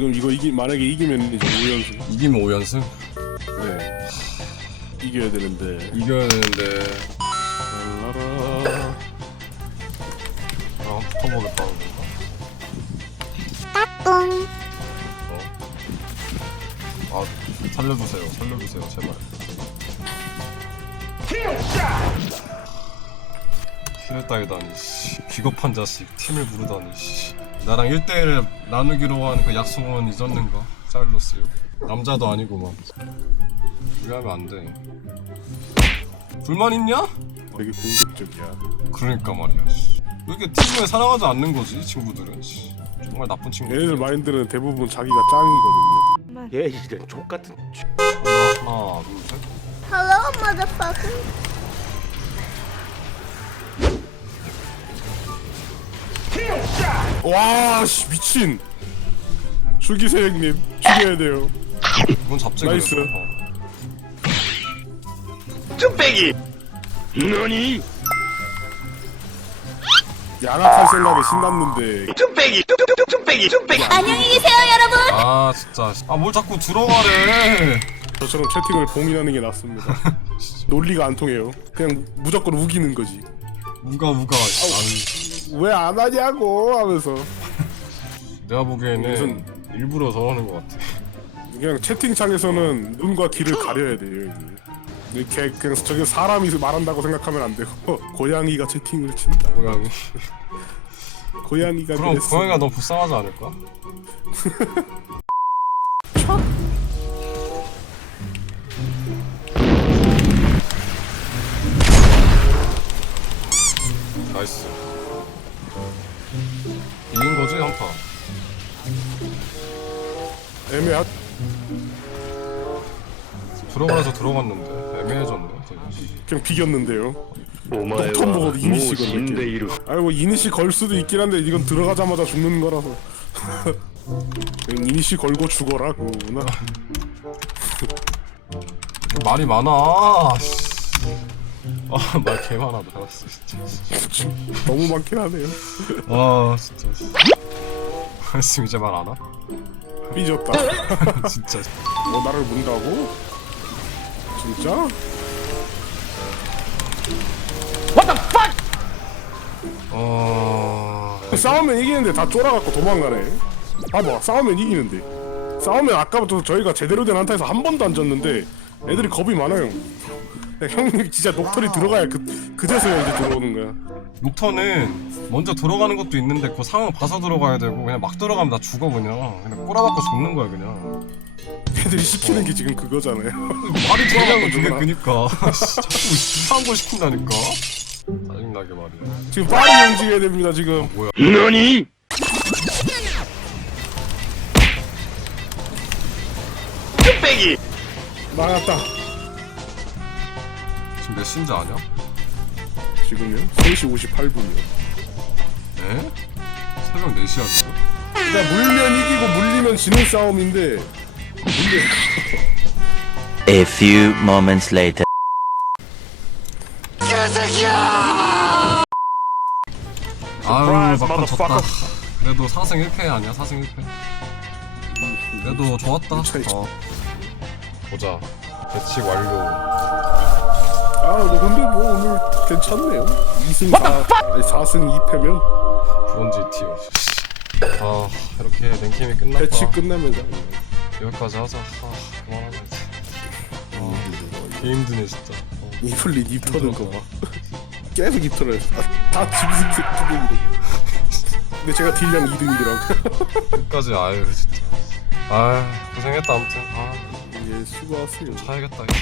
그럼 이거 이기 만약에 이기면 이제 5연승. 이기면 5연승? 네. 이겨야 되는데. 이겨야 되는데 랄라라. 아 뭔가 똥. 어. 아 살려주세요 살려주세요 제발 힐을 따위다니 씨. 비겁한 자식 팀을 부르다니 씨. 나랑 1대1을 나누기로 한 그 약속은 잊었는가 사일러스 요 남자도 아니고만 우리 하면 안돼 불만 있냐? 되게 공격적이야. 그러니까 말이야 씨. 왜 이렇게 팀을 사랑하지 않는 거지 친구들은 씨. 정말 나쁜 친구 얘네들 마인드는 대부분 자기가 짱이거든요. 얘 이런 족 같은 하나 하나 둘셋 Hello, motherfucker. 와, 씨 미친. 죽이세요 형님. 죽여야 돼요. 이건 잡지 나이스. 그래도. 어. 쭈빼기 너니 양악할 생각에 신났는데 쭈빼기 쭈쭈쭈 쭈빼기 쭈빼기 안녕히 계세요, 여러분. 아 진짜 아 뭘 자꾸 들어가래 저처럼 채팅을 봉인하는 게 낫습니다. 논리가 안 통해요. 그냥 무조건 우기는 거지. 우가 우가 아유, 왜 안 하냐고 하면서 내가 보기에는 무슨- 일부러 저러는 것 같아 그냥 채팅창에서는 눈과 귀를 가려야 돼요. 이게. 이렇게 그냥 저게 사람이 말한다고 생각하면 안 되고 고양이가 채팅을 친다. 고양이 고양이가 그럼 그랬어. 고양이가 너무 불쌍하지 않을까? 나이스 이긴 거지 한파 애매하 들어가서 들어갔는데 애매해졌네 그냥 비겼는데요 독턴 보고 이미 모 찍었네, 아이고 이니시 걸 수도 있긴 한데 이건 들어가자마자 죽는 거라서. 이니시 걸고 죽어라 그거구나. 말이 많아 씨. 아, 말개 많아, 나 진짜. 너무 많긴 하네요. 아, 진짜. 지금 이제 말 안 하? 삐졌다. 진짜. 뭐 나를 문다고? 진짜? 어. 싸우면 이기는데 다 쫄아갖고 도망가네. 봐봐, 싸우면 이기는데. 싸우면 아까부터 저희가 제대로 된 한타에서 한 번도 안 졌는데 애들이 겁이 많아요. 야, 형님 진짜 녹털이 들어가야 그 그제서야 이제 들어오는 거야. 녹턴은 먼저 들어가는 것도 있는데 그 상황 봐서 들어가야 되고 그냥 막 들어가면 나 죽어 그냥 그냥 꼬라박고 죽는 거야 그냥 애들이 시키는 게 지금 그거잖아요. 말이 되냐고 그게. 그니까 씨, 자꾸 이상한 거 시킨다니까 짜증나게 말이야 지금 빠르게 움직여야 됩니다 지금. 뭐야 何 쭈빼기 나갔다. 지금 몇 시인지 아냐? 지금요? 3시 58분이요. 에? 새벽 4시야 지금? 그러니까 물면 이기고 물리면 지는 싸움인데. A few moments later. 아유 막판 졌다 그래도 4승 1패 아니야 4승 1패 그래도 좋았다 어 보자 배치 완료 근데 뭐 오늘 괜찮네요. 2승 4, 아니 4승 2패면 브론즈 티어 아 이렇게 랭킹이 끝났다 패치 끝나면 자. 여기까지 하자 아 그만하자 이제 아 개 힘드네 진짜 어, 이플린 입 터는 거 봐. 계속 입 털어요. 아, 다 짐승 새끼들이. 근데 제가 딜량 2등이더라고요. 끝까지 아유 진짜 아 고생했다 아무튼 아 예, 수고하세요. 자야겠다 이제